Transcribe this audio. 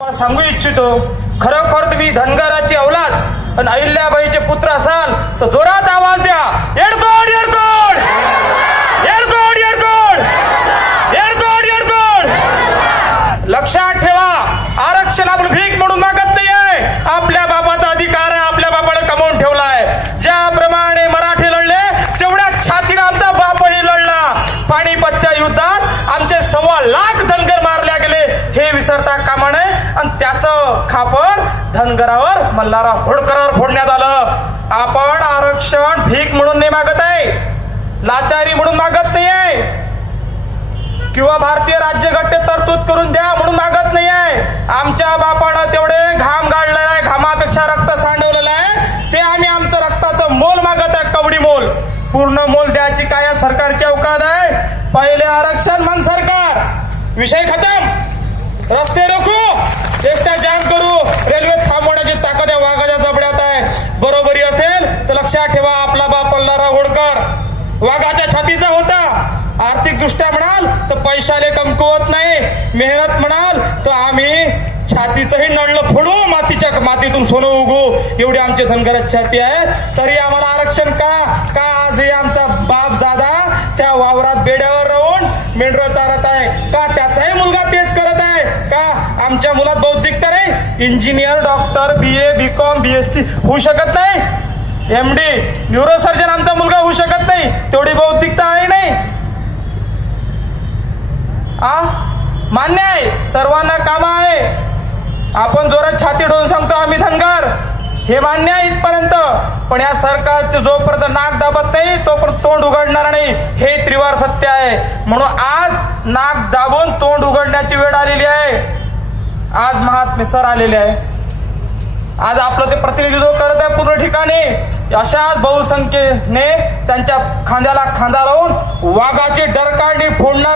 मला सांगू इच्छितो, खरोखर तुम्ही धनगराची औलाद आणि अहिल्याबाईचे पुत्र असाल तर जोरात आवाज द्या, येडकोड येडकोड येडकोड येडकोड येडकोड येडकोड. लक्षात ठेवा, आरक्षण आपण भीक म्हणून मागत नाहीये, आपल्या बापाचा अधिकार आहे, आपल्या बापाने कमवून ठेवलाय. ज्याप्रमाणे मराठी लढले तेवढ्याच छातीने आमचा बापही लढला. पानिपतच्या युद्धात आमचे 1.25 लाख धनगर मारल्या गेले, हे विसरता कामा नये. आणि त्याचं खापर धनगरावर, मल्हारराव होळकरांवर फोडण्यात आलं. आपण आरक्षण भीक म्हणून नाही मागत आहे, लाचारी म्हणून मागत नाहीये, किंवा भारतीय राज्यघटनेत तरतूद करून द्या म्हणून मागत नाहीये. आमच्या बापानं तेवढे घाम गाळलेला आहे, घामापेक्षा रक्त सांडवलेलं आहे, ते आम्ही आमचं रक्ताचं मोल मागत आहे, कवडी मोल. पूर्ण मोल द्यायची काय या सरकारची अवकात आहे? पहिले आरक्षण मग सरकार, विषय खतम. रस्ते रोखू, एसट्या जाम करू, रेल्वे थांबवण्याची ताकद या वाघाच्या जबड्यात आहे. बरोबरी असेल तर लक्षात ठेवा, आपला बाप मल्हारराव होळकर वाघाच्या छातीचा होता. आर्थिक दृष्ट्या म्हणाल तर पैशाले कमकुवत नाही, मेहनत म्हणाल तर आम्ही छातीचंही नळलं फोडू, मातीतून सोनं उगू, एवढी आमची धनगराची छाती आहे. तरी आम्हाला आरक्षण का आजही आमचा बाप दादा त्या वावरात बेड्यावर राहून मेंढरं चारत आहे का? त्याचाही मुलगा तेच करत आहे का? आमच्या मुलात बौद्धिकता नाही? Engineer, doctor, BA, BCom, BSc होऊ शकत नाही? MD, न्यूरोसर्जन आमचा मुलगा होऊ शकत नाही? तेवढी बौद्धिकता आहे नाही? मान्य आहे, सर्वांना काम आहे, आपण जोरात छाती ठोकून सांगतो आम्ही धनगर, हे मान्य आहे इथपर्यंत. पण या सरकारचे जोपर्यंत नाक दाबत नाही तोपर्यंत तोंड उघडणार नाही, हे त्रिवार सत्य आहे. म्हणून आज नाक दाबून तोंड उघडण्याची वेळ आलेली आहे. आज महात्मे सर आलेले आहे, आज आपलं ते प्रतिनिधित्व करत आहे पूर्ण ठिकाणी. अशाच बहुसंख्येने त्यांच्या खांद्याला खांदा लावून वाघाची डरकांडी फोडणार